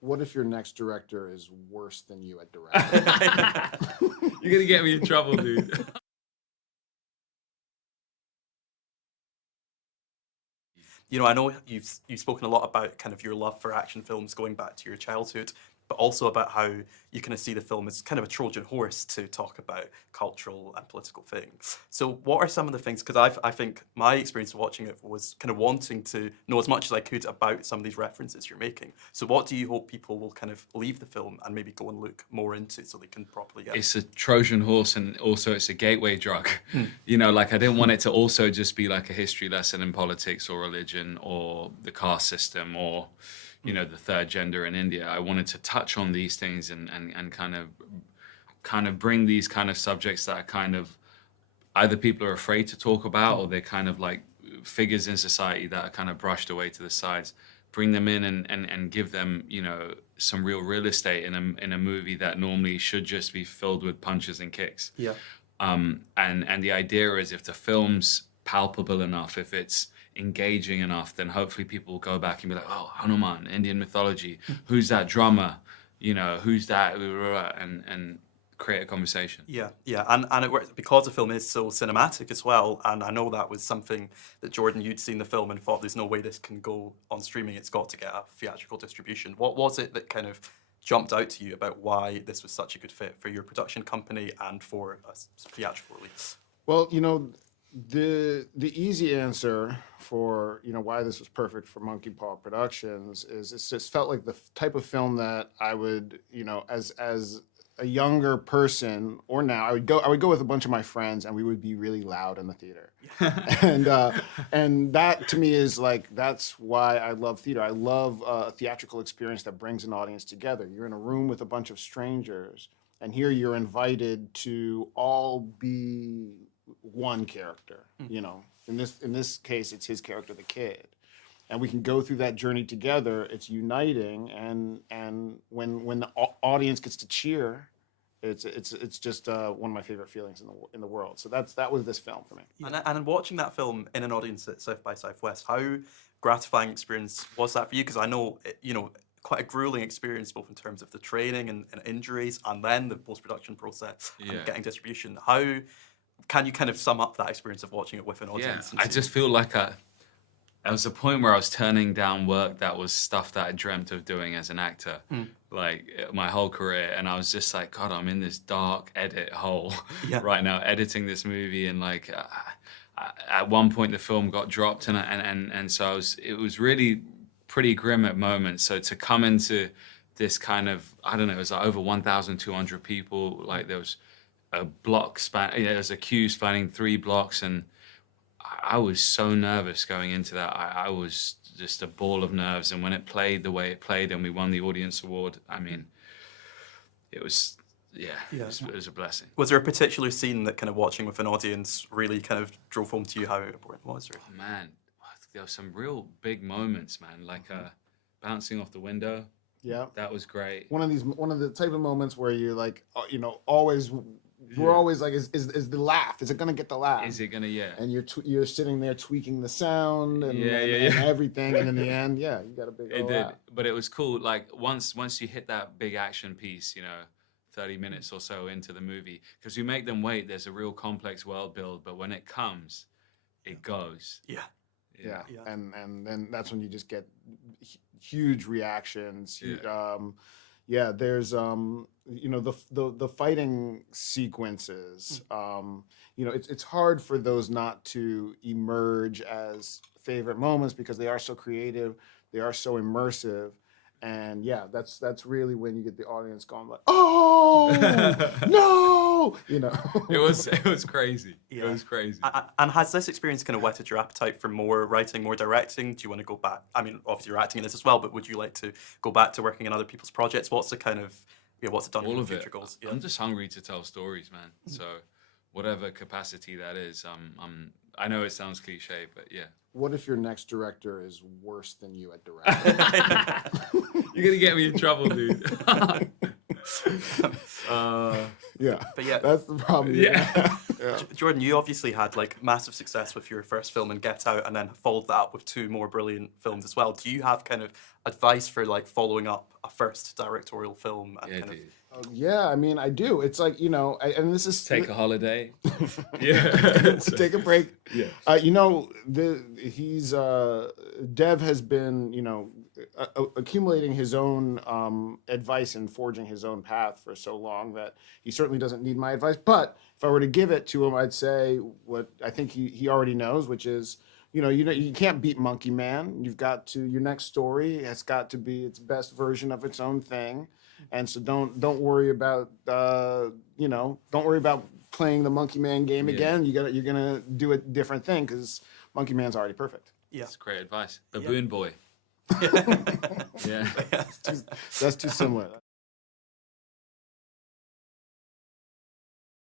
What if your next director is worse than you at directing? You're gonna get me in trouble, dude. I know you've spoken a lot about kind of your love for action films going back to your childhood, but also about how you kind of see the film as kind of a Trojan horse to talk about cultural and political things. So what are some of the things, because I think my experience of watching it was kind of wanting to know as much as I could about some of these references you're making. So what do you hope people will kind of leave the film and maybe go and look more into so they can properly get it? It's a Trojan horse, and also it's a gateway drug. Like I didn't want it to also just be like a history lesson in politics or religion or the caste system or the third gender in India. I wanted to touch on these things and kind of bring these kind of subjects that are kind of either people are afraid to talk about or they're kind of like figures in society that are kind of brushed away to the sides. Bring them in and give them, some real estate in a movie that normally should just be filled with punches and kicks. Yeah. And the idea is if the film's palpable enough, if it's engaging enough, then hopefully people will go back and be like, oh, Hanuman, Indian mythology, who's that drummer? Who's that? And create a conversation. Yeah, and it works because the film is so cinematic as well. And I know that was something that Jordan, you'd seen the film and thought, there's no way this can go on streaming. It's got to get a theatrical distribution. What was it that kind of jumped out to you about why this was such a good fit for your production company and for a theatrical release? Well, the easy answer for why this was perfect for Monkey Paw Productions is it just felt like the type of film that I would as a younger person or now I would go with a bunch of my friends and we would be really loud in the theater. and that to me is like that's why I love theater. I love a theatrical experience that brings an audience together. You're in a room with a bunch of strangers and here you're invited to all be one character. In this case it's his character, the kid, and we can go through that journey together. It's uniting, and when the audience gets to cheer, it's just one of my favorite feelings in the world. So that was this film for me. And watching that film in an audience at South by Southwest, how gratifying experience was that for you? Because I know quite a grueling experience, both in terms of the training and injuries, and then the post-production process and getting distribution. How can you kind of sum up that experience of watching it with an audience? I just feel like there was a point where I was turning down work that was stuff that I dreamt of doing as an actor, like my whole career. And I was just like, God, I'm in this dark edit hole right now, editing this movie. And like, at one point the film got dropped and so it was really pretty grim at moments. So to come into this kind of, I don't know, it was like over 1,200 people, like there was a block there was a queue spanning 3 blocks, and I was so nervous going into that. I was just a ball of nerves, and when it played the way it played and we won the audience award, I mean, it was it was a blessing. Was there a particular scene that kind of watching with an audience really kind of drove home to you how important it was? Or? Oh, man, there were some real big moments, man, like bouncing off the window. Yeah, that was great. One of the type of moments where you're like, always. We're always like, is the laugh? Is it gonna get the laugh? Is it gonna? Yeah. And you're sitting there tweaking the sound and everything, and in the end, you got a big. It did, but it was cool. Like once you hit that big action piece, 30 minutes or so into the movie, because you make them wait. There's a real complex world build, but when it comes, it goes. Yeah. And then that's when you just get huge reactions. There's the fighting sequences. It's hard for those not to emerge as favorite moments because they are so creative, they are so immersive. And that's really when you get the audience going like, oh no, It was crazy. It was crazy. And has this experience kind of whetted your appetite for more writing, more directing? Do you want to go back? I mean, obviously you're acting in this as well, but would you like to go back to working in other people's projects? What's the kind of what's it done for your future goals? Yeah. I'm just hungry to tell stories, man. So whatever capacity that is, I know it sounds cliche, but yeah. What if your next director is worse than you at directing? You're gonna get me in trouble, dude. But that's the problem. Yeah. Jordan, you obviously had like massive success with your first film and Get Out, and then followed that up with 2 more brilliant films as well. Do you have kind of advice for like following up a first directorial film? And Yeah, kind of, dude. Yeah, I mean, I do. It's like, and this is Take a holiday. Yeah. take a break. Yeah. He's Dev has been, accumulating his own advice and forging his own path for so long that he certainly doesn't need my advice. But if I were to give it to him, I'd say what I think he already knows, which is, you can't beat Monkey Man. You've got to, your next story has got to be its best version of its own thing. And so don't worry about don't worry about playing the Monkey Man game again. You're gonna do a different thing because Monkey Man's already perfect. yeah. That's great advice. Baboon Boy. Yeah. That's too similar.